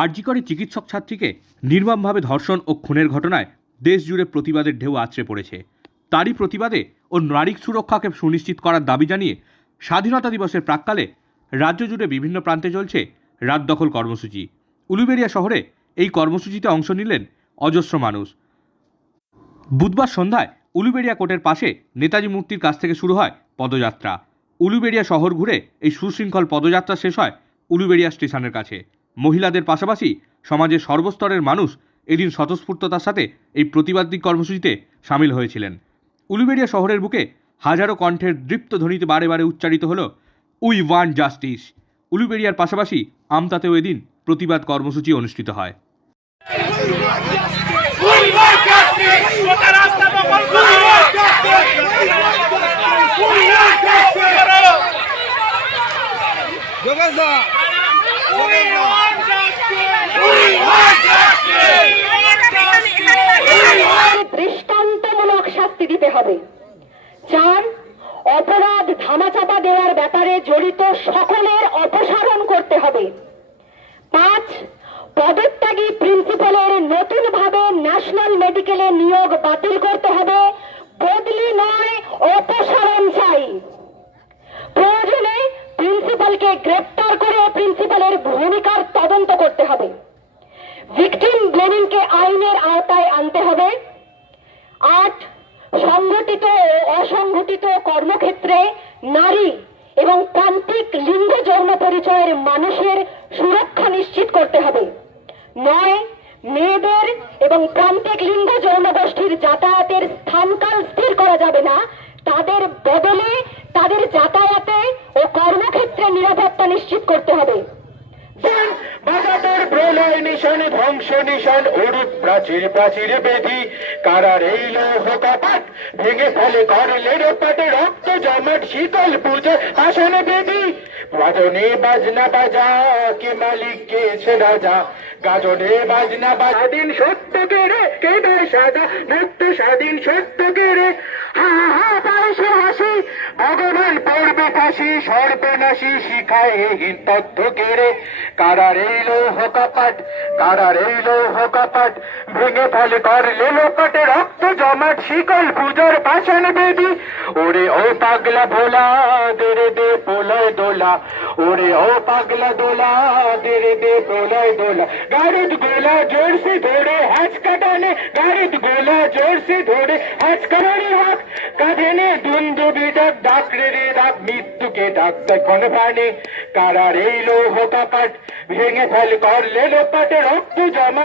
আরজি করে চিকিৎসক ছাত্রীকে নির্মমভাবে ধর্ষণ ও খুনের ঘটনায় দেশ জুড়ে প্রতিবাদের ঢেউ আছড়ে পড়েছে। তারই প্রতিবাদে ও নারী সুরক্ষাকে সুনিশ্চিত করার দাবি জানিয়ে স্বাধীনতা দিবসের প্রাক্কালে রাজ্য জুড়ে বিভিন্ন প্রান্তে চলছে রাত দখল কর্মসূচি। উলুবেড়িয়া শহরে এই কর্মসূচিতে অংশ নিলেন অজস্র মানুষ। বুধবার সন্ধ্যায় উলুবেড়িয়া কোর্টের পাশে নেতাজি মূর্তির কাছ থেকে শুরু হয় পদযাত্রা। উলুবেড়িয়া শহর ঘুরে এই সুশৃঙ্খল পদযাত্রা শেষ হয় উলুবেড়িয়া স্টেশনের কাছে। মহিলাদের পাশাপাশি সমাজের সর্বস্তরের মানুষ এদিন স্বতঃস্ফূর্ততার সাথে এই প্রতিবাদী কর্মসূচিতে সামিল হয়েছিলেন। উলুবেড়িয়া শহরের বুকে হাজারো কণ্ঠের দৃপ্ত ধ্বনিতে বারে বারে উচ্চারিত হল উই ওয়ান্ট জাস্টিস। উলুবেড়িয়ার পাশাপাশি আমতাতেও এদিন প্রতিবাদ কর্মসূচি অনুষ্ঠিত হয়। দৃষ্টান্তমূলক শাস্তি দিতে হবে। 4, অপরাধ ধামাচাপা দেওয়ার ব্যাপারে জড়িত সকলের অপসারণ করতে হবে। 5, পদত্যাগী প্রিন্সিপালের নতুনভাবে ন্যাশনাল মেডিকেলে নিয়োগ বাতিল করতে হবে। বদলি নয়, অপসারণ চাই। প্রয়োজনে প্রিন্সিপালকে গ্রেপ্তার করে প্রিন্সিপালের ভূমিকার তদন্ত করতে হবে। ভিকটিম ব্লেমিংকে আইনের আওতায় আনতে হবে। 8, সংগঠিত ও অসংগঠিত কর্মক্ষেত্রে নারী এবং প্রান্তিক লিঙ্গ যৌন পরিচয়ের মানুষের সুরক্ষা নিশ্চিত করতে হবে। 9, মেয়েদের এবং প্রান্তিক লিঙ্গ যৌন গোষ্ঠীর যাতায়াতের স্থানকাল স্থির করা যাবে না, তাদের বদলে তাদের যাতায়াতে ও কর্মক্ষেত্রে নিরাপত্তা নিশ্চিত করতে হবে। বাজাতের প্রলয় নিশান ধ্বংস নিশান উড়ুক প্রাচীর প্রাচীর বেধি কারার এই লৌহ কপাট ভেঙে ফেলে করলে রোপাটে রক্ত জমাট শীতল পুজো আসন বেধি বাজনে বাজনা বাজা কে মালিক কে সে রাজা গাজনে বাজনা বাজা স্বাধীন সত্য কেড়ে কেটে সাদা মুক্ত স্বাধীন সত্য কেড়ে হা হা পাশে হাসি ভগবান পড়বে ফাঁসি সর্বনাশী শিখায় হীন তথ্য কেড়ে কারার এই লৌহ কপাট কারার এই লৌহ কপাট ভেঙে ফেলে করলে লোপাটে রক্ত জমাট শিকল পুজোর পাষাণ বেদি ওরে ও পাগলা ভোলা দেরে দে প্রলয় দোলা ওরে ও পাগলা দোলা দেরে দে প্রলয় দোলা গারুদ গোলা জোর সে ধরে হাঁচ কাটানে গারুদ গোলা জোর সে ধরে হাঁচ কাটানে হাত কাঁধে নে দুন্দুবি ডাক রে রে ডাক মৃত্যুকে ডাক তখন প্রাণে কারার এই লৌহ কপাট ভেঙে ফেল করলে লোপাটে রক্ত জমা